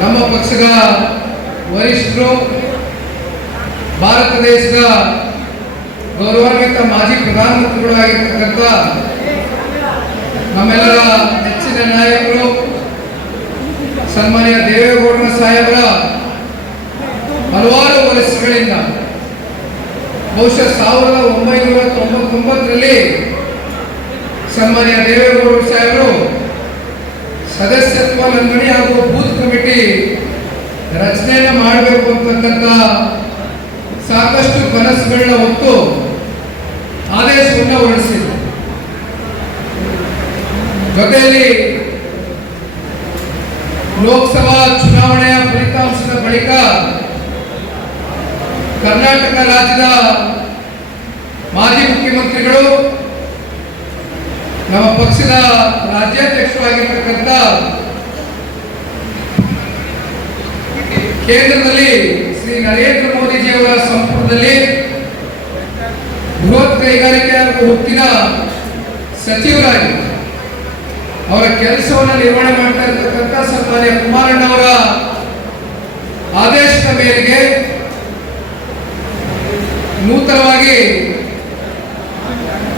ನಮ್ಮ ಪಕ್ಷದ ವರಿಷ್ಠರು, ಭಾರತ ದೇಶದ ಗೌರವಾನ್ವಿತ ಮಾಜಿ ಪ್ರಧಾನಮಂತ್ರಿಗಳಾಗಿರ್ತಕ್ಕಂಥ ನಮ್ಮೆಲ್ಲರ ನೆಚ್ಚಿನ ನಾಯಕರು, ಸನ್ಮಾನ್ಯ ದೇವೇಗೌಡರ ಸಾಹೇಬರ, ಹಲವಾರು ವರ್ಷಗಳಿಂದ ಬಹುಶಃ ಸಾವಿರದ ಒಂಬೈನೂರ ತೊಂಬತ್ತೊಂಬತ್ತರಲ್ಲಿ ಸನ್ಮಾನ್ಯ ದೇವೇಗೌಡ ಸಾಹೇಬರು ಸದಸ್ಯತ್ವ ನೋಂದಣಿ ಹಾಗೂ ಬೂತ್ ಕಮಿಟಿ ರಚನೆಯನ್ನು ಮಾಡಬೇಕು ಅಂತಕ್ಕಂಥ ಸಾಕಷ್ಟು ಕನಸುಗಳನ್ನ ಹೊತ್ತು ಆದೇಶವನ್ನು ಹೊರಡಿಸಿದ್ರು ಜೊತೆಯಲ್ಲಿ ಲೋಕಸಭಾ ಚುನಾವಣೆಯ ಫಲಿತಾಂಶದ ಬಳಿಕ ಕರ್ನಾಟಕ ರಾಜ್ಯದ ಮಾಜಿ ಮುಖ್ಯಮಂತ್ರಿಗಳು ನಮ್ಮ ಪಕ್ಷದ ರಾಜ್ಯಾಧ್ಯಕ್ಷರಾಗಿರ್ತಕ್ಕಂಥ ಕೇಂದ್ರದಲ್ಲಿ ಶ್ರೀ ನರೇಂದ್ರ ಮೋದಿಜಿಯವರ ಸಂಪುಟದಲ್ಲಿ ಬೃಹತ್ ಕೈಗಾರಿಕೆ ಹಾಗೂ ಉಕ್ಕಿನ ಸಚಿವರಾಗಿ ಅವರ ಕೆಲಸವನ್ನು ನಿರ್ವಹಣೆ ಮಾಡ್ತಾ ಸರ್ಕಾರಿ ಸನ್ಮಾನ್ಯ ಕುಮಾರಣ್ಣವರ ಆದೇಶದ ಮೇರೆಗೆ ನೂತನವಾಗಿ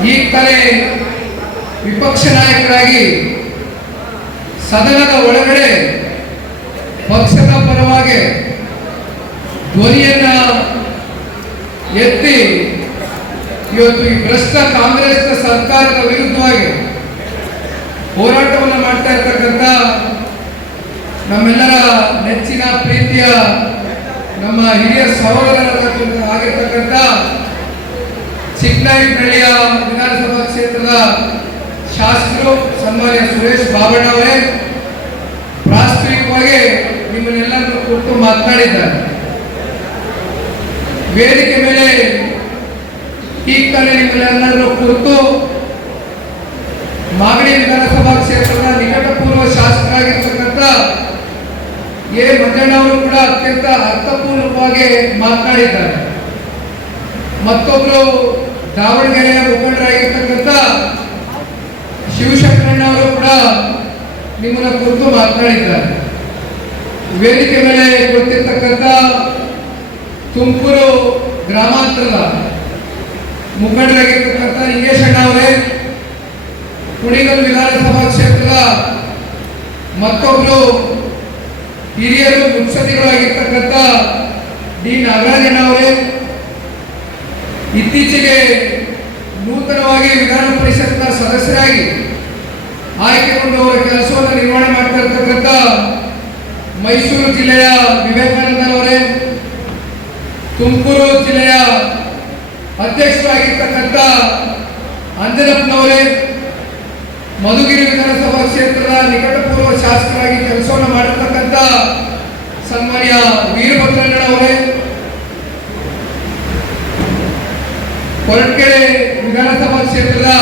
ಈ ಕಲೆ ವಿಪಕ್ಷ ನಾಯಕರಾಗಿ ಸದನದ ಒಳಗಡೆ ಪಕ್ಷದ ಪರವಾಗಿ ಧ್ವನಿಯನ್ನ ಎತ್ತಿ ಇವತ್ತು ಈ ಭ್ರಷ್ಟ ಕಾಂಗ್ರೆಸ್ ಸರ್ಕಾರದ ವಿರುದ್ಧವಾಗಿ ಹೋರಾಟವನ್ನು ಮಾಡ್ತಾ ಇರ್ತಕ್ಕಂಥ ನಮ್ಮೆಲ್ಲರ ನೆಚ್ಚಿನ ಪ್ರೀತಿಯ ನಮ್ಮ ಹಿರಿಯ ಸಹೋದರರ ಆಗಿರ್ತಕ್ಕಂಥ ಚಿಕ್ಕನಾಯಕನಹಳ್ಳಿಯ ವಿಧಾನಸಭಾ ಕ್ಷೇತ್ರದ ಶಾಸಕರು ಸನ್ಮಾನ್ಯ ಸುರೇಶ್ ಬಾಬಣ್ಣ ಅವರೇ, ಪ್ರಾಸ್ತಾವಿಕವಾಗಿ ನಿಮ್ಮನ್ನೆಲ್ಲರನ್ನು ಕುರಿತು ಮಾತನಾಡಿದ್ದಾರೆ. ವೇದಿಕೆ ಮೇಲೆ ಈ ಕಲೆ ನಿಮ್ಮನ್ನೆಲ್ಲರನ್ನು ಕುರಿತು ಮಾಗಡಿ ವಿಧಾನಸಭಾ ಕ್ಷೇತ್ರದ ನಿಕಟಪೂರ್ವ ಶಾಸಕರಾಗಿರ್ತಕ್ಕಂಥ ಎ. ಮಂಜಣ್ಣ ಅವರು ಕೂಡ ಅತ್ಯಂತ ಅರ್ಥಪೂರ್ಣವಾಗಿ ಮಾತನಾಡಿದ್ದಾರೆ. ಮತ್ತೊಬ್ಬರು ದಾವಣಗೆರೆಯ ಮುಖಂಡರಾಗಿರ್ತಕ್ಕಂಥ ಶಿವಶಂಕರಣ್ಣ ಅವರು ಕೂಡ ನಿಮ್ಮನ್ನ ಕುರಿತು ಮಾತನಾಡಿದ್ದಾರೆ. ವೇದಿಕೆ ಮೇಲೆ ಗೊತ್ತಿರ್ತಕ್ಕಂಥ ತುಮಕೂರು ಗ್ರಾಮಾಂತರದ ಮುಖಂಡರಾಗಿರ್ತಕ್ಕಂಥ ನಿಂಗೇಶಣ್ಣ ಅವರೇ, ಕುಣಿಗಲ್ ವಿಧಾನಸಭಾ ಕ್ಷೇತ್ರದ ಮತ್ತೊಬ್ಬರು ಹಿರಿಯರು ಮುತ್ಸದಿಗಳಾಗಿರ್ತಕ್ಕಂಥ ಡಿ. ನಾಗರಾಜಣ್ಣ ಅವರೇ, ಇತ್ತೀಚೆಗೆ ನೂತನವಾಗಿ ವಿಧಾನ ಪರಿಷತ್ನ ಸದಸ್ಯರಾಗಿ ಆಯ್ಕೆಗೊಂಡು ಅವರ ಕೆಲಸವನ್ನು ನಿರ್ವಹಣೆ ಮಾಡ್ತಾ ಮೈಸೂರು ಜಿಲ್ಲೆಯ ವಿವೇಕಾನಂದನವರೇ, ತುಮಕೂರು ಜಿಲ್ಲೆಯ ಅಧ್ಯಕ್ಷರಾಗಿರ್ತಕ್ಕಂಥ ಅಂಜನಪ್ಪನವರೇ, ಮಧುಗಿರಿ ವಿಧಾನಸಭಾ ಕ್ಷೇತ್ರದ ನಿಕಟಪೂರ್ವ ಶಾಸಕರಾಗಿ ಕೆಲಸವನ್ನು ಮಾಡಿರ್ತಕ್ಕಂಥ ಸನ್ಮಾನ್ಯ ವೀರಭದ್ರಣ್ಣನವರೇ ಕೊರಟ್ಕೆರೆ ವಿಧಾನಸಭಾ ಕ್ಷೇತ್ರದ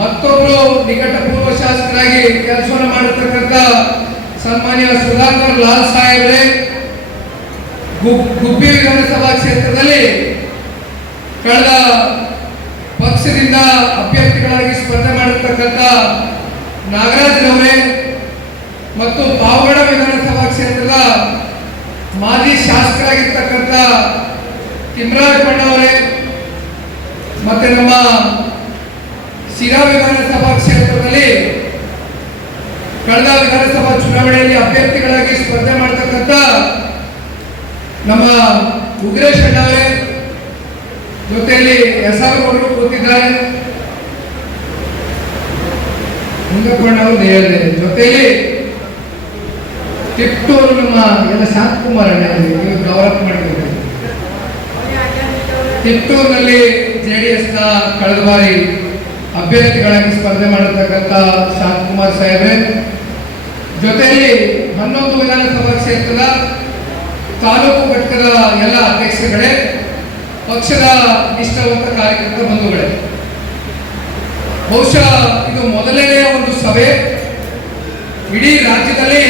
ಮತ್ತೊಬ್ಬರು ನಿಕಟಪೂರ್ವ ಶಾಸಕರಾಗಿ ಕೆಲಸವನ್ನು ಮಾಡಿರ್ತಕ್ಕಂಥ ಸನ್ಮಾನ್ಯ ಸುಧಾಕರ್ ಲಾಲ್ ಸಾಹೇಬ್ರೆ ಗುಬ್ಬಿ ವಿಧಾನಸಭಾ ಕ್ಷೇತ್ರದಲ್ಲಿ ಕಳೆದ ಪಕ್ಷದಿಂದ ಅಭ್ಯರ್ಥಿಗಳಾಗಿ ಸ್ಪರ್ಧೆ ಮಾಡಿರ್ತಕ್ಕಂಥ ನಾಗರಾಜ್ರವರೇ ಮತ್ತು ಪಾವಗಡ ವಿಧಾನಸಭಾ ಕ್ಷೇತ್ರದ ಮಾಜಿ ಶಾಸಕರಾಗಿರ್ತಕ್ಕಂಥ ತಿಮ್ರಾಜ್ ಅವರೇ ಮತ್ತೆ ನಮ್ಮ ಶಿರಾ ವಿಧಾನಸಭಾ ಕ್ಷೇತ್ರದಲ್ಲಿ ಕಳೆದ ವಿಧಾನಸಭಾ ಚುನಾವಣೆಯಲ್ಲಿ ಅಭ್ಯರ್ಥಿಗಳಾಗಿ ಸ್ಪರ್ಧೆ ಮಾಡತಕ್ಕಂಥ ನಮ್ಮ ಉಗ್ರೇಶ್ ಅಣ್ಣವರೇ ಜೊತೆಯಲ್ಲಿ ಎಸ್ ಆರ್ ಗೌಡರು ಕೂತಿದ್ದಾರೆ ಮುಂದಕೊಂಡವರು ಹೇಳಿದೆ ಜೊತೆಯಲ್ಲಿ ಟಿಪ್ಪೂರು ನಮ್ಮ ಎಲ್ಲ ಶಾಂತಕುಮಾರ್ ಅಣ್ಣ ಗೌರವ ಮಾಡಿದ್ದಾರೆ ತಿಟ್ಟೂರಿನಲ್ಲಿ ಜೆ ಡಿ ಎಸ್ನ ಕಳೆದ ಬಾರಿ ಅಭ್ಯರ್ಥಿಗಳಾಗಿ ಸ್ಪರ್ಧೆ ಮಾಡಿರ್ತಕ್ಕಂಥ ಶಾಂತಕುಮಾರ್ ಸಾಹೇಬ್ರೆ. ಜೊತೆಯಲ್ಲಿ ಹನ್ನೊಂದು ವಿಧಾನಸಭಾ ಕ್ಷೇತ್ರದ ತಾಲೂಕು ಘಟಕದ ಎಲ್ಲ ಅಧ್ಯಕ್ಷರುಗಳೇ, ಪಕ್ಷದ ನಿಷ್ಠಾವಂತ ಕಾರ್ಯಕರ್ತ ಬಂಧುಗಳೇ. ಬಹುಶಃ ಇದು ಮೊದಲನೆಯ ಒಂದು ಸಭೆ. ಇಡೀ ರಾಜ್ಯದಲ್ಲಿ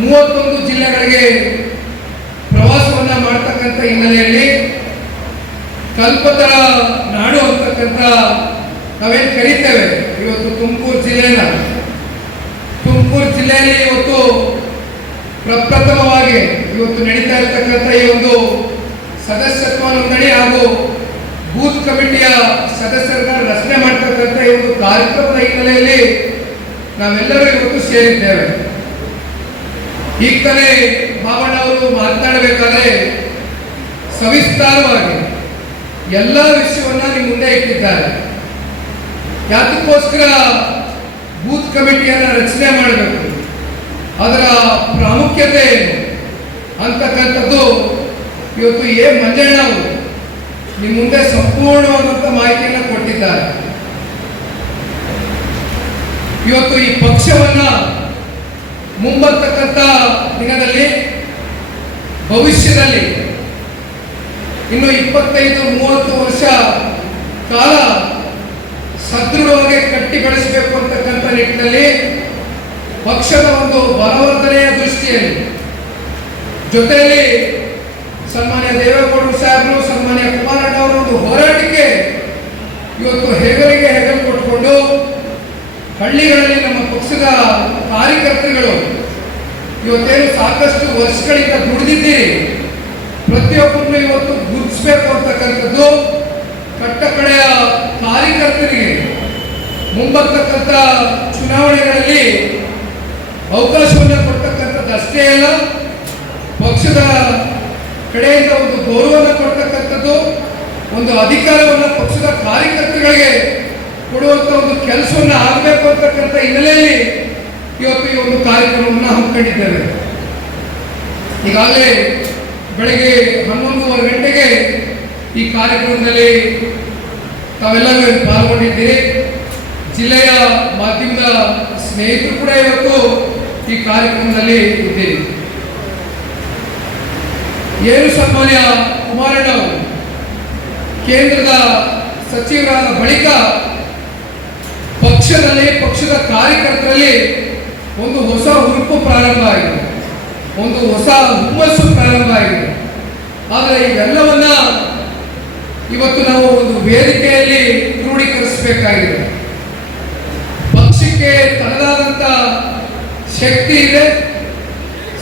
ಮೂವತ್ತೊಂದು ಜಿಲ್ಲೆಗಳಿಗೆ ಪ್ರವಾಸವನ್ನು ಮಾಡ್ತಕ್ಕಂಥ ಹಿನ್ನೆಲೆಯಲ್ಲಿ ಕಲ್ಪತರ ನಾಡು ಅಂತಕ್ಕಂಥ ನಾವೇನು ಕರೀತೇವೆ? ಇವತ್ತು ತುಮಕೂರು ಜಿಲ್ಲೆನ. ತುಮಕೂರು ಜಿಲ್ಲೆಯಲ್ಲಿ ಇವತ್ತು ಪ್ರಪ್ರಥಮವಾಗಿ ಇವತ್ತು ನಡೀತಾ ಇರತಕ್ಕಂಥ ಈ ಒಂದು ಸದಸ್ಯತ್ವ ನೋಂದಣಿ ಹಾಗೂ ಬೂತ್ ಕಮಿಟಿಯ ಸದಸ್ಯರನ್ನ ರಚನೆ ಮಾಡ್ತಕ್ಕಂಥ ಈ ಒಂದು ಕಾರ್ಯಕ್ರಮದ ಹಿನ್ನೆಲೆಯಲ್ಲಿ ನಾವೆಲ್ಲರೂ ಇವತ್ತು ಸೇರಿದ್ದೇವೆ. ಈಗ ತಾನೇ ಮಾವಣ್ಣ ಅವರು ಮಾತನಾಡಬೇಕಾದ್ರೆ ಸವಿಸ್ತಾರವಾಗಿ ಎಲ್ಲ ವಿಷಯವನ್ನ ನಿಮ್ಮ ಮುಂದೆ ಇಟ್ಟಿದ್ದಾರೆ. ಯಾತಕ್ಕೋಸ್ಕರ ಬೂತ್ ಕಮಿಟಿಯನ್ನ ರಚನೆ ಮಾಡಬೇಕು. ಅದರ ಪ್ರಾಮುಖ್ಯತೆ ಏನು? ಅಂತಕ್ಕಂಥದ್ದು ಇವತ್ತು ಏ ಮಂಜಣ್ಣ ನಿಮ್ಮ ಮುಂದೆ ಸಂಪೂರ್ಣವಾದಂಥ ಮಾಹಿತಿಯನ್ನು ಕೊಟ್ಟಿದ್ದಾರೆ ಇವತ್ತು ಈ ಪಕ್ಷವನ್ನ ಮುಂಬರ್ತಕ್ಕಂಥ ದಿನದಲ್ಲಿ ಭವಿಷ್ಯದಲ್ಲಿ ಇನ್ನು ಇಪ್ಪತ್ತೈದು, ಮೂವತ್ತು ವರ್ಷ ಕಾಲ ಸದೃಢವಾಗಿ ಕಟ್ಟಿ ಬೆಳೆಸಬೇಕು ಅಂತಕ್ಕಂಥ ನಿಟ್ಟಿನಲ್ಲಿ ಪಕ್ಷದ ಒಂದು ಬಲವರ್ಧನೆಯ ದೃಷ್ಟಿಯಲ್ಲಿ ಜೊತೆಯಲ್ಲಿ ಸನ್ಮಾನ್ಯ ದೇವೇಗೌಡರು ಸಾಹೇಬರು, ಸನ್ಮಾನ್ಯ ಕುಮಾರಣ್ಣ ಅವರ ಒಂದು ಹೋರಾಟಕ್ಕೆ ಇವತ್ತು ಹೆಗಲಿಗೆ ಹೆಗಲು ಕೊಟ್ಟುಕೊಂಡು ಹಳ್ಳಿಗಳಲ್ಲಿ ನಮ್ಮ ಪಕ್ಷದ ಕಾರ್ಯಕರ್ತರುಗಳು ಇವತ್ತೇನು ಸಾಕಷ್ಟು ವರ್ಷಗಳಿಂದ ದುಡಿದಿದ್ದೀರಿ? ಪ್ರತಿಯೊಬ್ಬರನ್ನು ಇವತ್ತು ಗುರುತಿಸಬೇಕು ಅಂತಕ್ಕಂಥದ್ದು ಕಟ್ಟ ಕಡೆಯ ಕಾರ್ಯಕರ್ತರಿಗೆ ಮುಂಬರ್ತಕ್ಕಂಥ ಚುನಾವಣೆಗಳಲ್ಲಿ ಅವಕಾಶವನ್ನು ಕೊಡ್ತಕ್ಕಂಥದ್ದು ಅಷ್ಟೇ ಅಲ್ಲ, ಪಕ್ಷದ ಕಡೆಯಿಂದ ಒಂದು ಗೌರವವನ್ನು ಕೊಡ್ತಕ್ಕಂಥದ್ದು, ಒಂದು ಅಧಿಕಾರವನ್ನು ಪಕ್ಷದ ಕಾರ್ಯಕರ್ತರಿಗೆ ಕೊಡುವಂಥ ಒಂದು ಕೆಲಸವನ್ನು ಆಗಬೇಕು ಅಂತಕ್ಕಂಥ ಹಿನ್ನೆಲೆಯಲ್ಲಿ ಇವತ್ತು ಈ ಒಂದು ಕಾರ್ಯಕ್ರಮವನ್ನು ಹಮ್ಮಿಕೊಂಡಿದ್ದೇವೆ. ಈಗಾಗಲೇ ಬೆಳಗ್ಗೆ ಹನ್ನೊಂದೂವರೆ ಗಂಟೆಗೆ ಈ ಕಾರ್ಯಕ್ರಮದಲ್ಲಿ ತಾವೆಲ್ಲರೂ ಪಾಲ್ಗೊಂಡಿದ್ದೀರಿ. ಜಿಲ್ಲೆಯ ಮಾಧ್ಯಮದ ಸ್ನೇಹಿತರು ಕೂಡ ಇವತ್ತು ಈ ಕಾರ್ಯಕ್ರಮದಲ್ಲಿ ಇದ್ದೀರಿ. ಏನು ಸನ್ಮಾನ್ಯ ಕುಮಾರಣ್ಣ ಕೇಂದ್ರದ ಸಚಿವರಾದ ಬಳಿಕ ಪಕ್ಷದಲ್ಲಿ ಪಕ್ಷದ ಕಾರ್ಯಕರ್ತರಲ್ಲಿ ಒಂದು ಹೊಸ ಹುರುಪು ಪ್ರಾರಂಭ ಆಗಿದೆ. ಒಂದು ಹೊಸ ಹುಮ್ಮಸ್ಸು ಪ್ರಾರಂಭ ಆಗಿದೆ. ಆದರೆ ಇವೆಲ್ಲವನ್ನ ಇವತ್ತು ನಾವು ಒಂದು ವೇದಿಕೆಯಲ್ಲಿ ಕ್ರೋಢೀಕರಿಸಬೇಕಾಗಿದೆ. ಪಕ್ಷಕ್ಕೆ ತನ್ನದಾದಂಥ ಶಕ್ತಿ ಇದೆ.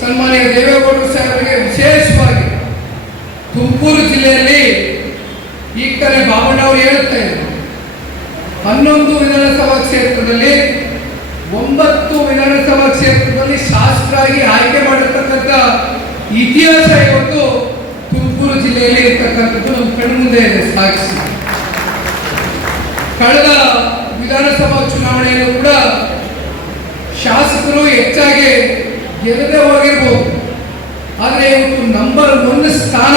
ಸನ್ಮಾನ್ಯ ದೇವೇಗೌಡರು ಸಾಹೇಬರಿಗೆ ವಿಶೇಷವಾಗಿ ತುಮಕೂರು ಜಿಲ್ಲೆಯಲ್ಲಿ ಈ ಕಡೆ ಬಾಬಣ್ಣ ಅವರು ಹನ್ನೊಂದು ವಿಧಾನಸಭಾ ಕ್ಷೇತ್ರದಲ್ಲಿ ಒಂಬತ್ತು ವಿಧಾನಸಭಾ ಕ್ಷೇತ್ರದಲ್ಲಿ ಶಾಸಕರಾಗಿ ಆಯ್ಕೆ ಮಾಡಿರ್ತಕ್ಕಂಥ ಇತಿಹಾಸ ಇವತ್ತು ತುಮಕೂರು ಜಿಲ್ಲೆಯಲ್ಲಿ ಇರ್ತಕ್ಕಂಥದ್ದು ನಮ್ಮ ಕಣ್ಮುಂದೆ ಇದೆ ಸಾಕ್ಷಿ ಕಳೆದ ವಿಧಾನಸಭಾ ಚುನಾವಣೆಯಲ್ಲೂ ಕೂಡ ಶಾಸಕರು ಹೆಚ್ಚಾಗಿ ಗೆಲ್ಲದೆ ಹೋಗಿರ್ಬೋದು. ಆದರೆ ಇವತ್ತು ನಂಬರ್ ಒಂದು ಸ್ಥಾನ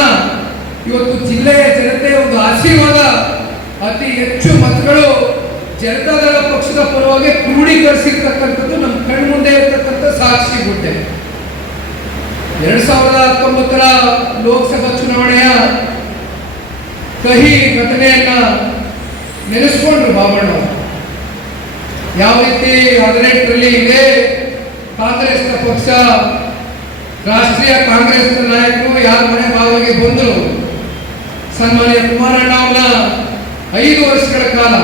ಇವತ್ತು ಜಿಲ್ಲೆಯ ಜನತೆಯ ಒಂದು ಆಶೀರ್ವಾದ ಅತಿ ಹೆಚ್ಚು ಮತಗಳು ಜನತಾದಳ ಪಕ್ಷದ ಪರವಾಗಿ ಕ್ರೋಢೀಕರಿಸಿರ್ತಕ್ಕಂಥದ್ದು ನಮ್ಮ ಕಣ್ಮುಂದೆ ಇರ್ತಕ್ಕಂಥ ಸಾಕ್ಷಿ ಗುಡ್ಡೆ ಎರಡ್ ಸಾವಿರದ ಹತ್ತೊಂಬತ್ತರ ಲೋಕಸಭಾ ಚುನಾವಣೆಯ ಕಹಿ ಘಟನೆಯನ್ನ ನೆನೆಸ್ಕೊಂಡ್ರು ಬಾಬಣ್ಣ. ಯಾವ ರೀತಿ ಹದಿನೆಂಟರಲ್ಲಿ ಇದೆ ಕಾಂಗ್ರೆಸ್ ಪಕ್ಷ, ರಾಷ್ಟ್ರೀಯ ಕಾಂಗ್ರೆಸ್ ನಾಯಕರು ಯಾರ ಮನೆ ಭಾಗವಾಗಿ ಬಂದರು ಸನ್ಮಾನ್ಯ ಕುಮಾರಣ್ಣ ಅವರ ಐದು ವರ್ಷಗಳ ಕಾಲ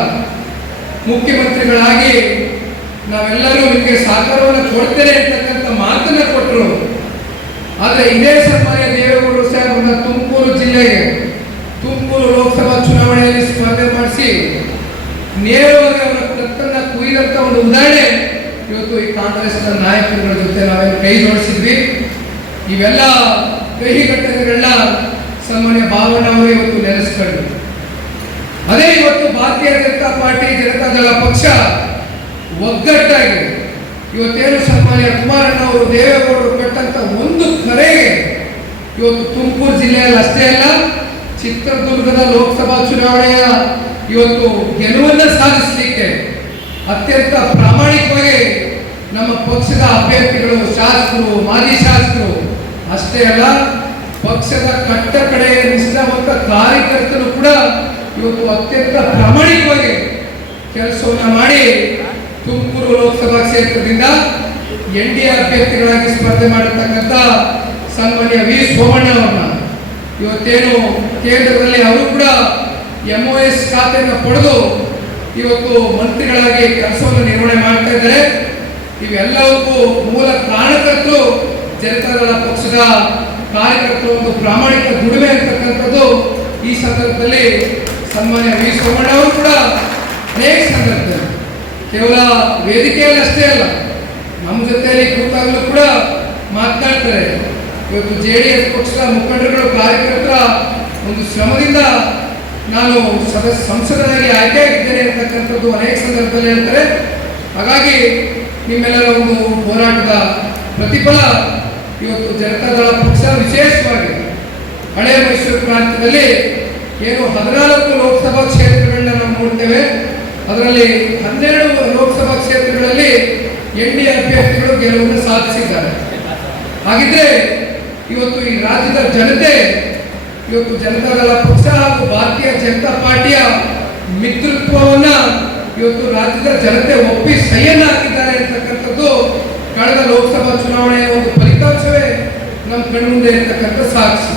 ಮುಖ್ಯಮಂತ್ರಿಗಳಾಗಿ ನಾವೆಲ್ಲರೂ ನಿಮಗೆ ಸಹಕಾರವನ್ನು ಕೊಡ್ತೇನೆ ಅಂತಕ್ಕಂಥ ಮಾತನ್ನ ಕೊಟ್ಟರು ಆದರೆ ಇದೇ ಸಮಯ ದೇವೇಗೌಡರು ಸಾಹೇಬರನ್ನ ತುಮಕೂರು ಜಿಲ್ಲೆಗೆ, ತುಮಕೂರು ಲೋಕಸಭಾ ಚುನಾವಣೆಯಲ್ಲಿ ಸ್ಪರ್ಧೆ ಮಾಡಿಸಿ ನೇರವಾಗಿ ಅವರ ತತ್ತನ್ನ ಕುಯ್ದಂತ ಒಂದು ಉದಾಹರಣೆ ಇವತ್ತು ಈ ಕಾಂಗ್ರೆಸ್ನ ನಾಯಕರುಗಳ ಜೊತೆ ನಾವೇ ಕೈ ಜೋಡಿಸಿದ್ವಿ. ಇವೆಲ್ಲ ಕಹಿ ಘಟನೆಗಳನ್ನ ಸಾಮಾನ್ಯ ಭಾವನೆ ಅವರು ಇವತ್ತು ನೆನೆಸ್ಕೊಂಡ್ರು ಅದೇ ಇವತ್ತು ಭಾರತೀಯ ಜನತಾ ಪಾರ್ಟಿ ಜನತಾದಳ ಪಕ್ಷ ಒಗ್ಗಟ್ಟಾಗಿದೆ. ಇವತ್ತೇನು ಸನ್ಮಾನ್ಯ ಕುಮಾರಣ್ಣ ಅವರು ದೇವೇಗೌಡರು ಕೊಟ್ಟಂತ ಒಂದು ಕರೆಗೆ ಇವತ್ತು ತುಮಕೂರು ಜಿಲ್ಲೆಯಲ್ಲಿ ಅಷ್ಟೇ ಅಲ್ಲ, ಚಿತ್ರದುರ್ಗದ ಲೋಕಸಭಾ ಚುನಾವಣೆಯ ಇವತ್ತು ಗೆಲುವನ್ನ ಸಾಧಿಸಲಿಕ್ಕೆ ಅತ್ಯಂತ ಪ್ರಾಮಾಣಿಕವಾಗಿ ನಮ್ಮ ಪಕ್ಷದ ಅಭ್ಯರ್ಥಿಗಳು, ಶಾಸಕರು, ಮಾಜಿ ಶಾಸಕರು, ಅಷ್ಟೇ ಅಲ್ಲ, ಪಕ್ಷದ ಕಟ್ಟ ಕಡೆಯ ನಿಷ್ಠಾವಂತ ಕಾರ್ಯಕರ್ತರು ಕೂಡ ಇವತ್ತು ಅತ್ಯಂತ ಪ್ರಾಮಾಣಿಕವಾಗಿ ಕೆಲಸವನ್ನು ಮಾಡಿ ತುಮಕೂರು ಲೋಕಸಭಾ ಕ್ಷೇತ್ರದಿಂದ ಎನ್ ಡಿ ಎ ಅಭ್ಯರ್ಥಿಗಳಾಗಿ ಸ್ಪರ್ಧೆ ಮಾಡಿರ್ತಕ್ಕಂಥ ಸನ್ಮಾನ್ಯ ವಿ ಸೋಮಣ್ಣ ಇವತ್ತೇನು ಕೇಂದ್ರದಲ್ಲಿ ಅವರು ಕೂಡ ಎಂ ಒ ಎಸ್ ಖಾತೆಯನ್ನು ಪಡೆದು ಇವತ್ತು ಮಂತ್ರಿಗಳಾಗಿ ಕೆಲಸವನ್ನು ನಿರ್ವಹಣೆ ಮಾಡ್ತಾ ಇದ್ದಾರೆ. ಇವೆಲ್ಲವಕ್ಕೂ ಮೂಲ ಕಾರಣಕರ್ತರು ಜನತಾದಳ ಪಕ್ಷದ ಕಾರ್ಯಕರ್ತರು ಒಂದು ಪ್ರಾಮಾಣಿಕ ದುಡಿಮೆ ಅಂತಕ್ಕಂಥದ್ದು ಈ ಸಂದರ್ಭದಲ್ಲಿ ಸನ್ಮಾನ್ಯ ವಿ ಸೋಮಣ್ಣ ಅವರು ಕೂಡ ಅನೇಕ ಸಂದರ್ಭದಲ್ಲಿ. ಕೇವಲ ವೇದಿಕೆಯಲ್ಲಿ ಅಷ್ಟೇ ಅಲ್ಲ, ನಮ್ಮ ಜೊತೆಯಲ್ಲಿ ಕೂತಾಗಲೂ ಕೂಡ ಮಾತನಾಡ್ತಾರೆ. ಇವತ್ತು ಜೆ ಡಿ ಎಸ್ ಪಕ್ಷದ ಮುಖಂಡರುಗಳು, ಕಾರ್ಯಕರ್ತರ ಒಂದು ಶ್ರಮದಿಂದ ನಾನು ಸದಸ್ಯ ಸಂಸದರಾಗಿ ಆಯ್ಕೆಯಾಗಿದ್ದೇನೆ ಅಂತಕ್ಕಂಥದ್ದು ಅನೇಕ ಸಂದರ್ಭದಲ್ಲಿ ಹೇಳ್ತಾರೆ. ಹಾಗಾಗಿ ನಿಮ್ಮೆಲ್ಲರ ಒಂದು ಹೋರಾಟದ ಪ್ರತಿಫಲ ಇವತ್ತು ಜನತಾದಳ ಪಕ್ಷ ವಿಶೇಷವಾಗಿ ಹಳೆ ಮೈಸೂರು ಪ್ರಾಂತ್ಯದಲ್ಲಿ ಏನು ಹದಿನಾಲ್ಕು ಲೋಕಸಭಾ ಕ್ಷೇತ್ರಗಳನ್ನ ನಾವು ನೋಡ್ತೇವೆ. ಅದರಲ್ಲಿ ಹನ್ನೆರಡು ಲೋಕಸಭಾ ಕ್ಷೇತ್ರಗಳಲ್ಲಿ ಎನ್ ಡಿ ಅಭ್ಯರ್ಥಿಗಳು ಗೆಲುವನ್ನು ಸಾಧಿಸಿದ್ದಾರೆ. ಹಾಗಿದ್ರೆ ಇವತ್ತು ಈ ರಾಜ್ಯದ ಜನತೆ, ಇವತ್ತು ಜನತಾದಳ ಪಕ್ಷ ಹಾಗೂ ಭಾರತೀಯ ಜನತಾ ಪಾರ್ಟಿಯ ಮಿತ್ರತ್ವವನ್ನ ಇವತ್ತು ರಾಜ್ಯದ ಜನತೆ ಒಪ್ಪಿ ಸಹಿಯನ್ನ ಹಾಕಿದ್ದಾರೆ ಅಂತಕ್ಕಂಥದ್ದು ಕಳೆದ ಲೋಕಸಭಾ ಚುನಾವಣೆಯ ಒಂದು ಫಲಿತಾಂಶವೇ ನಮ್ಮ ಕಣ್ಮುಂದೆ ಇರತಕ್ಕಂಥ ಸಾಕ್ಷಿ.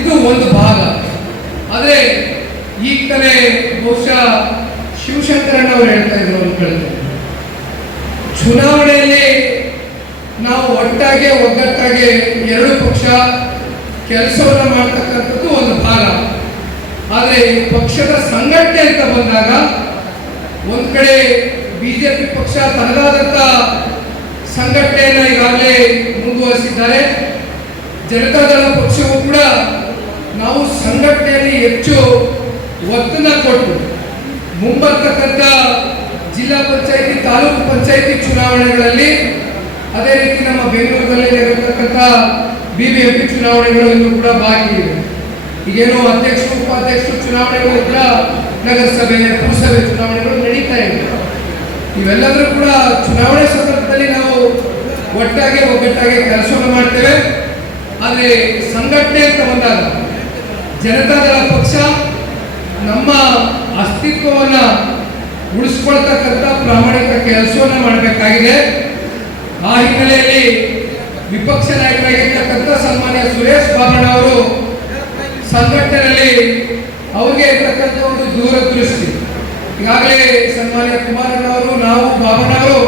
ಇದು ಒಂದು ಭಾಗ. ಆದರೆ ಈ ತಾನೇ ಬಹುಶಃ ಶಿವಶಂಕರಣ್ಣ ಅವರು ಹೇಳ್ತಾ ಇದ್ರು ಒಂದು ಕಳೆದ ಚುನಾವಣೆಯಲ್ಲಿ ನಾವು ಒಟ್ಟಾಗೆ, ಒಗ್ಗಟ್ಟಾಗೆ ಎರಡು ಪಕ್ಷ ಕೆಲಸವನ್ನು ಮಾಡ್ತಕ್ಕಂಥದ್ದು ಒಂದು ಭಾಗ. ಆದರೆ ಪಕ್ಷದ ಸಂಘಟನೆ ಅಂತ ಬಂದಾಗ ಒಂದು ಕಡೆ ಬಿಜೆಪಿ ಪಕ್ಷ ತನ್ನದಾದಂತ ಸಂಘಟನೆಯನ್ನ ಈಗಾಗಲೇ ಮುಂದುವರಿಸಿದ್ದಾರೆ. ಜನತಾದಳ ಪಕ್ಷವೂ ಕೂಡ ನಾವು ಸಂಘಟನೆಯಲ್ಲಿ ಹೆಚ್ಚು ಒತ್ತನ್ನ ಕೊಟ್ಟು ಮುಂಬರ್ತಕ್ಕಂಥ ಜಿಲ್ಲಾ ಪಂಚಾಯಿತಿ, ತಾಲೂಕು ಪಂಚಾಯಿತಿ ಚುನಾವಣೆಗಳಲ್ಲಿ ಅದೇ ರೀತಿ ನಮ್ಮ ಬೆಂಗಳೂರಿನಲ್ಲಿ ಇರತಕ್ಕಂಥ ಬಿ ಬಿ ಎಂ ಪಿ ಚುನಾವಣೆಗಳು ಕೂಡ ಬಾಕಿ ಇದೆ. ಈಗೇನು ಅಧ್ಯಕ್ಷರು, ಉಪಾಧ್ಯಕ್ಷರು ಚುನಾವಣೆಗಳು ಇದ್ರ ನಗರಸಭೆ, ಪುರಸಭೆ ಚುನಾವಣೆಗಳು ನಡೀತಾ ಇದೆ. ಇವೆಲ್ಲದರೂ ಕೂಡ ಚುನಾವಣೆ ಸಂದರ್ಭದಲ್ಲಿ ನಾವು ಒಟ್ಟಾಗಿ ಒಗ್ಗಟ್ಟಾಗಿ ಕೆಲಸವನ್ನು ಮಾಡ್ತೇವೆ. ಆದರೆ ಸಂಘಟನೆ ಅಂತ ಬಂದಾಗ ಜನತಾದಳ ಪಕ್ಷ ನಮ್ಮ ಅಸ್ತಿತ್ವವನ್ನು ಉಳಿಸ್ಕೊಳ್ತಕ್ಕಂಥ ಪ್ರಾಮಾಣಿಕ ಕೆಲಸವನ್ನು ಮಾಡಬೇಕಾಗಿದೆ. ಆ ಹಿನ್ನೆಲೆಯಲ್ಲಿ ವಿಪಕ್ಷ ನಾಯಕರಾಗಿರ್ತಕ್ಕಂಥ ಸನ್ಮಾನ್ಯ ಸುರೇಶ್ ಬಾಬಣ್ಣ ಅವರು ಸಂಘಟನೆಯಲ್ಲಿ ಅವರಿಗೆ ಇರ್ತಕ್ಕಂಥ ಒಂದು ದೂರದೃಷ್ಟಿ ಈಗಾಗಲೇ ಸನ್ಮಾನ್ಯ ಕುಮಾರಣ್ಣ ಅವರು, ನಾವು ಬಾಬಣ್ಣ ಅವರು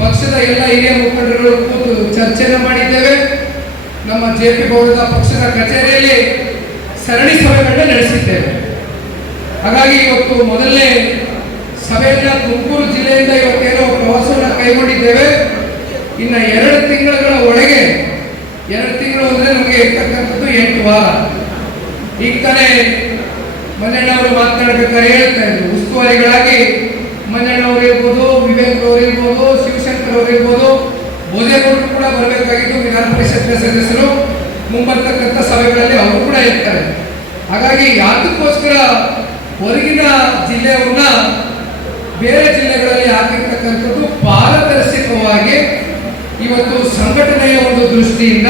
ಪಕ್ಷದ ಎಲ್ಲ ಹಿರಿಯ ಮುಖಂಡರುಗಳು ಕೂತು ಚರ್ಚೆಯನ್ನು ಮಾಡಿದ್ದೇವೆ. ನಮ್ಮ ಜೆ ಪಿ ಗೌಡದ ಪಕ್ಷದ ಕಚೇರಿಯಲ್ಲಿ ಸರಣಿ ಸಭೆಗಳನ್ನ ನಡೆಸಿದ್ದೇವೆ. ಹಾಗಾಗಿ ಇವತ್ತು ಮೊದಲನೇ ಸಭೆಯನ್ನ ತುಮಕೂರು ಜಿಲ್ಲೆಯಿಂದ ಇವತ್ತೇನೋ ಪ್ರವಾಸವನ್ನು ಕೈಗೊಂಡಿದ್ದೇವೆ. ಇನ್ನ ಎರಡು ತಿಂಗಳ ಒಳಗೆ, ಎರಡು ತಿಂಗಳು ಅಂದ್ರೆ ನಮಗೆ ಇರ್ತಕ್ಕಂಥದ್ದು ಎಂಟು ವಾರ. ಈಗ ತಾನೇ ಮನೆಯವರು ಮಾತನಾಡಬೇಕಾದ್ರೆ ಹೇಳ್ತಾ ಇದ್ರು. ಉಸ್ತುವಾರಿಗಳಾಗಿ ಮನೆಯವರು ಇರ್ಬೋದು, ವಿವೇಕ್ ಅವರು ಇರ್ಬೋದು, ಶಿವಶಂಕರ್ ಅವರು ಇರ್ಬೋದು ಭೋಜೇಗೌಡರು ಕೂಡ ಬರಬೇಕಾಗಿತ್ತು ವಿಧಾನ ಪರಿಷತ್ನ ಸದಸ್ಯರು. ಮುಂಬರ್ತಕ್ಕಂಥ ಸಭೆಗಳಲ್ಲಿ ಅವರು ಕೂಡ ಇರ್ತಾರೆ. ಹಾಗಾಗಿ ಯಾತಕ್ಕೋಸ್ಕರ ಹೊರಗಿನ ಜಿಲ್ಲೆಯವ್ರನ್ನ ಬೇರೆ ಜಿಲ್ಲೆಗಳಲ್ಲಿ ಹಾಕಿರ್ತಕ್ಕಂಥದ್ದು ಪಾರದರ್ಶಕವಾಗಿ ಇವತ್ತು ಸಂಘಟನೆಯ ಒಂದು ದೃಷ್ಟಿಯಿಂದ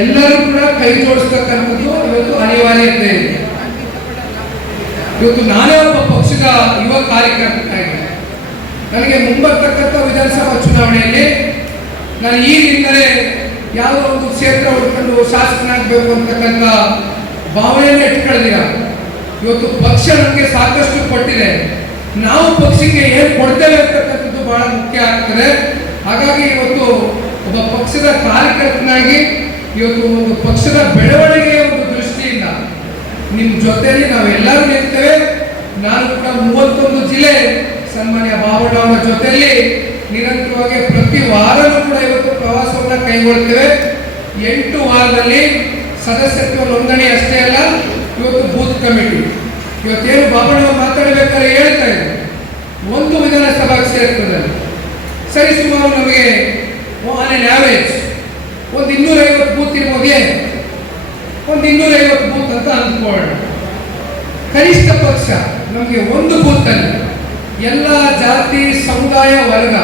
ಎಲ್ಲರೂ ಕೂಡ ಕೈ ಜೋಡಿಸ್ತಕ್ಕಂಥದ್ದು ಇವತ್ತು ಅನಿವಾರ್ಯತೆ ಇದೆ. ಇವತ್ತು ನಾನೇ ಒಬ್ಬ ಪಕ್ಷದ ಯುವ ಕಾರ್ಯಕರ್ತನಾಗಿ ನನಗೆ ಮುಂಬರ್ತಕ್ಕಂಥ ವಿಧಾನಸಭಾ ಚುನಾವಣೆಯಲ್ಲಿ ನಾನು ಈಗಿಂದಲೇ ಯಾವುದೋ ಒಂದು ಕ್ಷೇತ್ರ ಹುಡ್ಕೊಂಡು ಶಾಸಕನಾಗಬೇಕು ಅಂತಕ್ಕಂಥ ಭಾವನೆಯನ್ನು ಇಟ್ಕೊಳ್ದಿರ ಇವತ್ತು ಪಕ್ಷ ನಮಗೆ ಸಾಕಷ್ಟು ಕೊಟ್ಟಿದೆ. ನಾವು ಪಕ್ಷಕ್ಕೆ ಏನು ಕೊಡ್ತೇವೆ ಅಂತಕ್ಕಂಥದ್ದು ಬಹಳ ಮುಖ್ಯ ಆಗ್ತದೆ. ಹಾಗಾಗಿ ಇವತ್ತು ಒಬ್ಬ ಪಕ್ಷದ ಕಾರ್ಯಕರ್ತನಾಗಿ ಇವತ್ತು ಒಂದು ಪಕ್ಷದ ಬೆಳವಣಿಗೆಯ ಒಂದು ದೃಷ್ಟಿಯಿಂದ ನಿಮ್ಮ ಜೊತೆಯಲ್ಲಿ ನಾವೆಲ್ಲರೂ ನಿಲ್ತೇವೆ ನಾನು ಕೂಡ ಮೂವತ್ತೊಂದು ಜಿಲ್ಲೆ ಸನ್ಮಾನ್ಯ ಬಾಬಣ್ಣ ಅವರ ಜೊತೆಯಲ್ಲಿ ನಿರಂತರವಾಗಿ ಪ್ರತಿ ವಾರನೂ ಕೂಡ ಇವತ್ತು ಪ್ರವಾಸವನ್ನು ಕೈಗೊಳ್ತೇವೆ. ಎಂಟು ವಾರದಲ್ಲಿ ಸದಸ್ಯತ್ವ ನೋಂದಣಿ ಅಷ್ಟೇ ಅಲ್ಲ, ಇವತ್ತು ಬೂತ್ ಕಮಿಟಿ. ಇವತ್ತೇನು ಬಾಬಣ್ಣ ಮಾತಾಡಬೇಕಾದ್ರೆ ಹೇಳ್ತಾ ಇದ್ದೆ ಒಂದು ವಿಧಾನಸಭಾ ಕ್ಷೇತ್ರದಲ್ಲಿ. ಸರಿ, ಸುಮಾರು ನಮಗೆ ಆನ್ ಆವರೇಜ್ ಒಂದು ಇನ್ನೂರೈವತ್ತು ಬೂತ್ ಇರ್ಬೋದೇ ಒಂದು ಇನ್ನೂರೈವತ್ತು ಬೂತ್ ಅಂತ ಅಂದ್ಕೊಳ್ಳೋಣ. ಕನಿಷ್ಠ ಪಕ್ಷ ನಮಗೆ ಒಂದು ಬೂತಲ್ಲಿ ಎಲ್ಲ ಜಾತಿ, ಸಮುದಾಯ, ವರ್ಗ,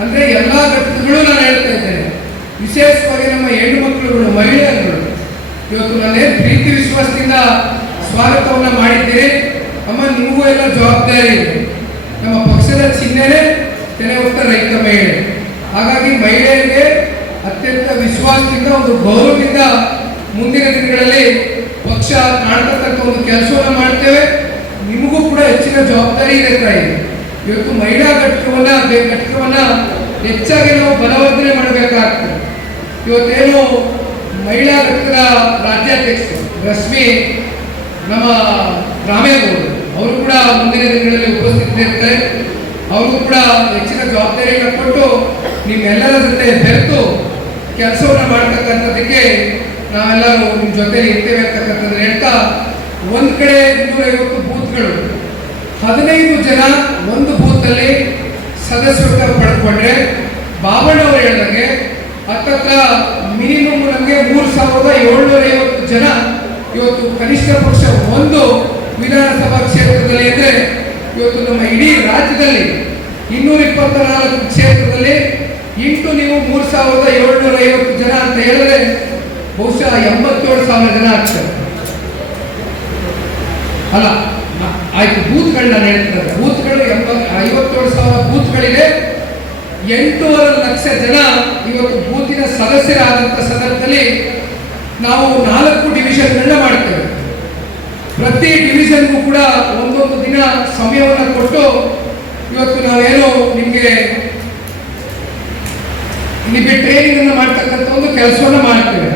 ಅಂದ್ರೆ ಎಲ್ಲ ಘಟಕಗಳು ನಾನು ಹೇಳ್ತಾ ಇದ್ದೇನೆ. ವಿಶೇಷವಾಗಿ ನಮ್ಮ ಹೆಣ್ಣು ಮಕ್ಕಳುಗಳು, ಮಹಿಳೆಯರುಗಳು, ಇವತ್ತು ನಾನೇ ಪ್ರೀತಿ, ವಿಶ್ವಾಸದಿಂದ ಸ್ವಾಗತವನ್ನು ಮಾಡಿದ್ದೀರಿ ಅಮ್ಮ ನೀವು ಎಲ್ಲ ಜವಾಬ್ದಾರಿ ನಮ್ಮ ಪಕ್ಷದ ಚಿಹ್ನೆನೇ ತೆನೆ ಹೊತ್ತ ರೈತ ಮಹಿಳೆ. ಹಾಗಾಗಿ ಮಹಿಳೆಯರಿಗೆ ಅತ್ಯಂತ ವಿಶ್ವಾಸದಿಂದ ಒಂದು ಗೌರವದಿಂದ ಮುಂದಿನ ದಿನಗಳಲ್ಲಿ ಪಕ್ಷ ಕಾಣ್ತಕ್ಕಂಥ ಒಂದು ಕೆಲಸವನ್ನು ಮಾಡ್ತೇವೆ. ನಿಮಗೂ ಕೂಡ ಹೆಚ್ಚಿನ ಜವಾಬ್ದಾರಿ ಇದೆ ತಾಯಿ. ಇವತ್ತು ಮಹಿಳಾ ಘಟಕವನ್ನ ಘಟಕವನ್ನ ಹೆಚ್ಚಾಗಿ ನಾವು ಬಲವರ್ಧನೆ ಮಾಡಬೇಕಾಗ್ತದೆ. ಇವತ್ತೇನು ಮಹಿಳಾ ಘಟಕದ ರಾಜ್ಯಾಧ್ಯಕ್ಷರು, ರಶ್ಮಿ, ನಮ್ಮ ರಾಮೇಗೌಡರು ಅವರು ಕೂಡ ಮುಂದಿನ ದಿನಗಳಲ್ಲಿ ಉಪಸ್ಥಿತರಿರ್ತಾರೆ. ಅವರು ಕೂಡ ಹೆಚ್ಚಿನ ಜವಾಬ್ದಾರಿಯನ್ನು ಕೊಟ್ಟು ನಿಮ್ಮೆಲ್ಲರ ಜೊತೆ ಬೆರೆತು ಕೆಲಸವನ್ನು ಮಾಡ್ತಕ್ಕಂಥದ್ದಕ್ಕೆ ನಾವೆಲ್ಲರೂ ನಿಮ್ಮ ಜೊತೆ ಇರ್ತೇವೆ ಅಂತಕ್ಕಂಥದ್ದು ಹೇಳ್ತಾ ಒಂದು ಕಡೆ ಇನ್ನೂರೈವತ್ತು ಬೂತ್ಗಳು. ಹದಿನೈದು ಜನ ಒಂದು ಬೂತಲ್ಲಿ ಸದಸ್ಯತ್ವ ಪಡ್ಕೊಂಡ್ರೆ ಬಾಬಣ್ಣ ಅವರು ಹೇಳ್ದಂಗೆ ಹತ್ತತ್ರ ಮಿನಿಮಮ್ ನಮಗೆ ಮೂರು ಸಾವಿರದ ಏಳ್ನೂರ ಐವತ್ತು ಜನ ಇವತ್ತು ಕನಿಷ್ಠ ಪಕ್ಷ ಒಂದು ವಿಧಾನಸಭಾ ಕ್ಷೇತ್ರದಲ್ಲಿ ಅಂದರೆ ಇವತ್ತು ನಮ್ಮ ಇಡೀ ರಾಜ್ಯದಲ್ಲಿ ಇನ್ನೂರ ಇಪ್ಪತ್ತ ನಾಲ್ಕು ಕ್ಷೇತ್ರದಲ್ಲಿ ಇಂಟು ನೀವು ಮೂರು ಸಾವಿರದ ಏಳ್ನೂರ ಐವತ್ತು ಜನ ಅಂತ ಹೇಳಿದ್ರೆ ಬಹುಶಃ ಎಂಬತ್ತೇಳು ಸಾವಿರ ಜನ ಆಗ್ತಾರೆ. ಅಲ್ಲ ಆಯ್ತು ಬೂತ್ಗಳನ್ನ ಹೇಳ್ತಾರೆ ಬೂತ್ಗಳು ಎಂಬ, ಐವತ್ತೇಳು ಸಾವಿರ ಬೂತ್ಗಳಿದೆ ಎಂಟೂವರೆ ಲಕ್ಷ ಜನ ಇವತ್ತು ಬೂತಿನ ಸದಸ್ಯರಾದಂಥ ಸಂದರ್ಭದಲ್ಲಿ ನಾವು ನಾಲ್ಕು ಡಿವಿಷನ್ಗಳನ್ನ ಮಾಡ್ತೇವೆ. ಪ್ರತಿ ಡಿವಿಷನ್ಗೂ ಕೂಡ ಒಂದೊಂದು ದಿನ ಸಮಯವನ್ನು ಕೊಟ್ಟು ಇವತ್ತು ನಾವೇನು ನಿಮಗೆ ನಿಮಗೆ ಟ್ರೈನಿಂಗ್ ಅನ್ನು ಮಾಡ್ತಕ್ಕಂಥ ಒಂದು ಕೆಲಸವನ್ನು ಮಾಡ್ತೇವೆ.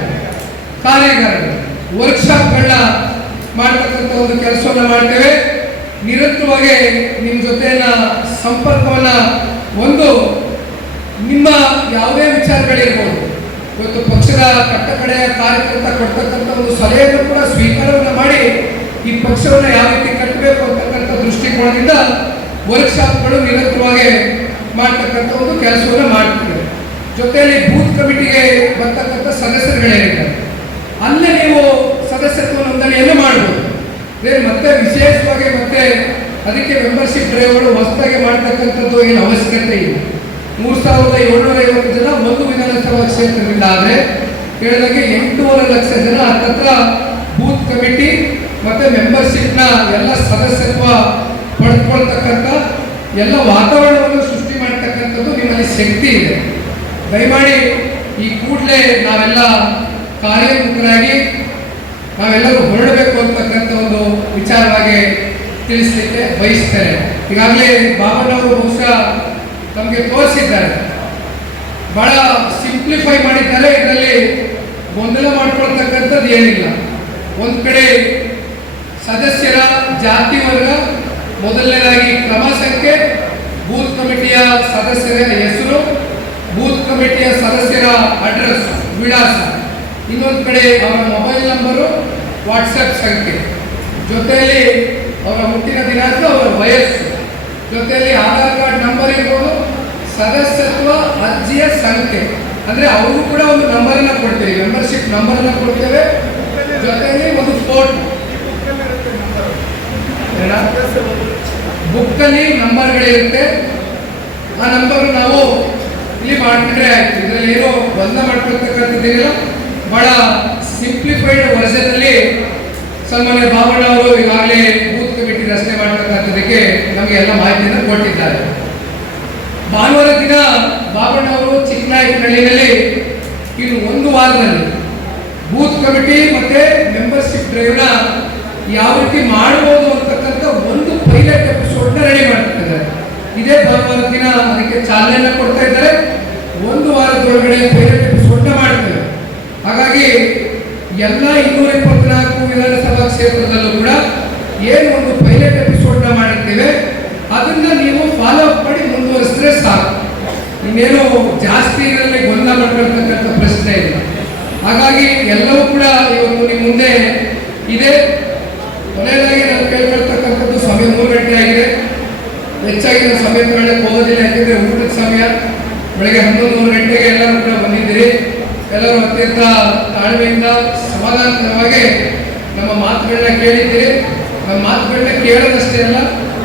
ಕಾರ್ಯಾಗಾರಗಳು ವರ್ಕ್ಶಾಪ್ಗಳನ್ನ ಮಾಡ್ತಕ್ಕಂಥ ಒಂದು ಕೆಲಸವನ್ನು ಮಾಡ್ತೇವೆ. ನಿರಂತರವಾಗಿ ನಿಮ್ಮ ಜೊತೆನ ಸಂಪರ್ಕವನ್ನು ಒಂದು ನಿಮ್ಮ ಯಾವುದೇ ವಿಚಾರಗಳಿರ್ಬೋದು. ಇವತ್ತು ಪಕ್ಷದ ಕಟ್ಟ ಕಡೆಯ ಕಾರ್ಯಕರ್ತ ಕೊಡ್ತಕ್ಕಂಥ ಒಂದು ಸಲಹೆಯನ್ನು ಕೂಡ ಸ್ವೀಕಾರವನ್ನು ಮಾಡಿ ಈ ಪಕ್ಷವನ್ನು ಯಾವ ರೀತಿ ಕಟ್ಟಬೇಕು ಅಂತಕ್ಕಂಥ ದೃಷ್ಟಿಕೋನದಿಂದ ವರ್ಕ್ಶಾಪ್ಗಳು ನಿರಂತರವಾಗಿ ಮಾಡ್ತಕ್ಕಂಥ ಒಂದು ಕೆಲಸವನ್ನು ಮಾಡ್ತೀವಿ. ಜೊತೆಯಲ್ಲಿ ಬೂತ್ ಕಮಿಟಿಗೆ ಬರ್ತಕ್ಕಂಥ ಸದಸ್ಯರುಗಳೇನಿದ್ದಾರೆ. ಅಲ್ಲೇ ನೀವು ಸದಸ್ಯತ್ವ ನೋಂದಣಿಯನ್ನು ಮಾಡಬಹುದು ಮತ್ತೆ ವಿಶೇಷವಾಗಿ ಮತ್ತೆ ಅದಕ್ಕೆ ಮೆಂಬರ್ಶಿಪ್ ಡ್ರೈವ್ಗಳು ಹೊಸದಾಗಿ ಮಾಡ್ತಕ್ಕಂಥದ್ದು ಏನು ಅವಶ್ಯಕತೆ ಇಲ್ಲ. ಮೂರು ಸಾವಿರದ ಏಳ್ನೂರ ಐವತ್ತು ಜನ ಒಂದು ವಿಧಾನಸಭಾ ಕ್ಷೇತ್ರದಿಂದ ಆದರೆ ಹೇಳಿದಾಗೆ ಎಂಟೂವರೆ ಲಕ್ಷ ಜನ ಹತ್ತತ್ರ ಬೂತ್ ಕಮಿಟಿ ಮತ್ತೆ ಮೆಂಬರ್ಶಿಪ್ನ ಎಲ್ಲ ಸದಸ್ಯತ್ವ ಪಡೆದುಕೊಳ್ತಕ್ಕಂಥ ಎಲ್ಲ ವಾತಾವರಣವನ್ನು ಸೃಷ್ಟಿ ಮಾಡ್ತಕ್ಕಂಥದ್ದು ನಿಮ್ಮಲ್ಲಿ ಶಕ್ತಿ ಇದೆ. ದಯಮಾಡಿ ಈ ಕೂಡಲೇ ನಾವೆಲ್ಲ ಕಾರ್ಯೋನ್ಮುಖರಾಗಿ ನಾವೆಲ್ಲರೂ ಹೊರಡಬೇಕು ಅಂತಕ್ಕಂಥ ಒಂದು ವಿಚಾರವಾಗಿ ತಿಳಿಸಲಿಕ್ಕೆ ಬಯಸ್ತಾರೆ ಈಗಾಗಲೇ ಬಾಬಣ್ಣವರು ಬಹುಶಃ ನಮಗೆ ತೋರಿಸಿದ್ದಾರೆ. ಬಹಳ ಸಿಂಪ್ಲಿಫೈ ಮಾಡಿದ್ದಾರೆ. ಇದರಲ್ಲಿ ಗೊಂದಲ ಮಾಡ್ಕೊಳ್ತಕ್ಕಂಥದ್ದು ಏನಿಲ್ಲ. ಒಂದು ಕಡೆ ಸದಸ್ಯರ ಜಾತಿ ವರ್ಗ, ಮೊದಲನೇದಾಗಿ ಕ್ರಮ ಸಂಖ್ಯೆ, ಬೂತ್ ಕಮಿಟಿಯ ಸದಸ್ಯರ ಹೆಸರು, ಬೂತ್ ಕಮಿಟಿಯ ಸದಸ್ಯರ ಅಡ್ರೆಸ್ ವಿಳಾಸ. ಇನ್ನೊಂದು ಕಡೆ ಅವರ ಮೊಬೈಲ್ ನಂಬರು ವಾಟ್ಸಪ್ ಸಂಖ್ಯೆ. ಜೊತೆಯಲ್ಲಿ ಅವರ ಹುಟ್ಟಿನ ದಿನಾಂಕ ಅವರ ವಯಸ್ಸು. ಜೊತೆಯಲ್ಲಿ ಆಧಾರ್ ಕಾರ್ಡ್ ನಂಬರ್ ಇರ್ಬೋದು, ಸದಸ್ಯತ್ವ, ಅರ್ಜಿಯ ಸಂಖ್ಯೆ. ಅಂದರೆ ಅವರು ಕೂಡ ಒಂದು ನಂಬರನ್ನು ಕೊಡ್ತೇವೆ ಮೆಂಬರ್ಶಿಪ್ ನಂಬರನ್ನು ಕೊಡ್ತೇವೆ. ಜೊತೆಯಲ್ಲಿ ಒಂದು ಫೋಟೋ ಬುಕ್ಕಲ್ಲಿ ನಂಬರ್ಗಳಿರುತ್ತೆ ಆ ನಂಬರ್ ನಾವು ಇಲ್ಲಿ ಮಾಡಿಬಿಟ್ರೆ ಆಯ್ತು. ಇದರಲ್ಲಿ ಏನೋ ಬಂದ ಮಾಡ್ಕೊಳ್ತಕ್ಕಂಥದ್ದೇನಿಲ್ಲ. ಬಹಳ ಸಿಂಪ್ಲಿಫೈಡ್ ವರ್ಷನ್ ಅಲ್ಲಿ ಸನ್ಮಾನ್ಯ ಬಾಬಣ್ಣ ಅವರು ಈಗಾಗಲೇ ಬೂತ್ ಕಮಿಟಿ ರಚನೆ ಮಾಡ್ತಕ್ಕಂಥದ್ದಕ್ಕೆ ನಮಗೆ ಎಲ್ಲ ಮಾಹಿತಿಯನ್ನು ಕೊಟ್ಟಿದ್ದಾರೆ. ಭಾನುವಾರ ದಿನ ಬಾಬಣ್ಣ ಅವರು ಚಿಕ್ಕನಾಯಕನಹಳ್ಳಿಯಲ್ಲಿ ಇನ್ನು ಒಂದು ವಾರದಲ್ಲಿ ಬೂತ್ ಕಮಿಟಿ ಮತ್ತೆ ಮೆಂಬರ್ಶಿಪ್ ಡ್ರೈವ್ನ ಯಾವ ರೀತಿ ಮಾಡಬಹುದು ಅಂತಕ್ಕಂಥ ಒಂದು ಪೈಲಟ್ ಎಪಿಸೋಡ್ನ ರೆಡಿ ಮಾಡ್ತಿದ್ದಾರೆ. ಇದೇ ಭಾನುವಾರ ದಿನ ಅದಕ್ಕೆ ಚಾಲನೆಯನ್ನು ಕೊಡ್ತಾ ಇದ್ದಾರೆ. ಒಂದು ವಾರದೊಳಗಡೆ ಪೈಲಟ್ ಎಪಿಸೋಡ್ನ ಮಾಡ್ತೇವೆ ಹಾಗಾಗಿ ಎಲ್ಲ ಇನ್ನೂರ ಇಪ್ಪತ್ನಾಲ್ಕು ವಿಧಾನಸಭಾ ಕ್ಷೇತ್ರದಲ್ಲೂ ಕೂಡ ಏನು ಒಂದು ಪೈಲಟ್ ಎಪಿಸೋಡ್ನ ಮಾಡಿರ್ತೇವೆ, ಅದನ್ನ ನೀವು ಫಾಲೋ ಅಪ್ ಮಾಡಿ ಮುಂದುವರಿಸಿದ್ರೆ ಸಾಕು. ಇನ್ನೇನು ಜಾಸ್ತಿ ಇದರಲ್ಲಿ ಗೊಂದಲ ಮಾಡ್ಕೊಳ್ತಕ್ಕಂಥ ಪ್ರಶ್ನೆ ಇಲ್ಲ. ಹಾಗಾಗಿ ಎಲ್ಲವೂ ಕೂಡ ಇವತ್ತು ನಿಮ್ಮ ಮುಂದೆ ಇದೆ. ಕೊನೆಯದಾಗಿ ನಾನು ಕೇಳ್ಕೊಳ್ತಕ್ಕಂಥದ್ದು ಸಮಯ ಮೂರು ಗಂಟೆ ಆಗಿದೆ. ಹೆಚ್ಚಾಗಿ ನಾವು ಸಮಯ ತಗೊಳ್ಳಕ್ಕೆ ಹೋಗೋದಿಲ್ಲ, ಯಾಕೆಂದರೆ ಊಟದ ಸಮಯ. ಬೆಳಗ್ಗೆ ಹನ್ನೊಂದು ಮೂರು ಗಂಟೆಗೆ ಎಲ್ಲರೂ ಕೂಡ ಬಂದಿದ್ದೀರಿ. ಎಲ್ಲರೂ ಅತ್ಯಂತ ತಾಳ್ಮೆಯಿಂದ ಸಮಾಧಾನಕರವಾಗಿ ನಮ್ಮ ಮಾತುಗಳನ್ನ ಕೇಳಿದ್ದೀರಿ. ನಮ್ಮ ಮಾತುಗಳನ್ನ ಕೇಳೋದಷ್ಟೇ ಅಲ್ಲ,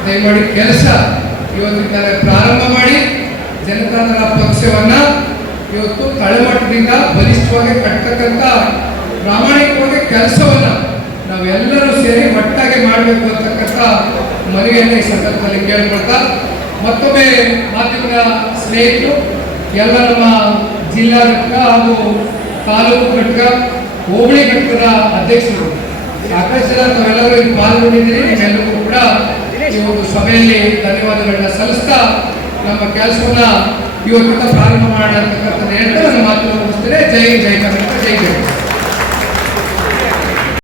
ದಯಮಾಡಿ ಕೆಲಸ ಇವತ್ತಿನ ಪ್ರಾರಂಭ ಮಾಡಿ, ಜನತಾದಳ ಪಕ್ಷವನ್ನ ಇವತ್ತು ತಳಮಟ್ಟದಿಂದ ಬಲಿಷ್ಠವಾಗಿ ಕಟ್ಟತಕ್ಕಂಥ ಪ್ರಾಮಾಣಿಕವಾಗಿ ಕೆಲಸವನ್ನ ನಾವೆಲ್ಲರೂ ಸೇರಿ ಒಟ್ಟಾಗಿ ಮಾಡಬೇಕು ಅಂತಕ್ಕಂಥ ಮನವಿಯನ್ನು ಈ ಸಂದರ್ಭದಲ್ಲಿ ಕೇಳ್ಕೊಳ್ತಾ ಮತ್ತೊಮ್ಮೆ ಮಾಧ್ಯಮದ ಸ್ನೇಹಿತರು, ಎಲ್ಲ ನಮ್ಮ ಜಿಲ್ಲಾ ಘಟಕ ಹಾಗೂ ತಾಲೂಕು ಘಟಕ ಹೋಬಳಿ ಘಟಕದ ಅಧ್ಯಕ್ಷರು. ಜನ ತಾವೆಲ್ಲರೂ ಇಲ್ಲಿ ಪಾಲ್ಗೊಂಡಿದ್ದೀರಿ. ನಿಮ್ಮೆಲ್ಲರಿಗೂ ಕೂಡ ಈ ಒಂದು ಸಭೆಯಲ್ಲಿ ಧನ್ಯವಾದಗಳನ್ನ ಸಲ್ಲಿಸ್ತಾ ನಮ್ಮ ಕೆಲಸವನ್ನ ಇವತ್ತಿಂದ ಪ್ರಾರಂಭ ಮಾಡತಕ್ಕಂಥದ್ದು ಹೇಳ್ತಾ ಮಾತು ಮುಗಿಸ್ತೇನೆ ಜೈ ಜೈ ಕರ್ನಾಟಕ, ಜೈ ಜೈ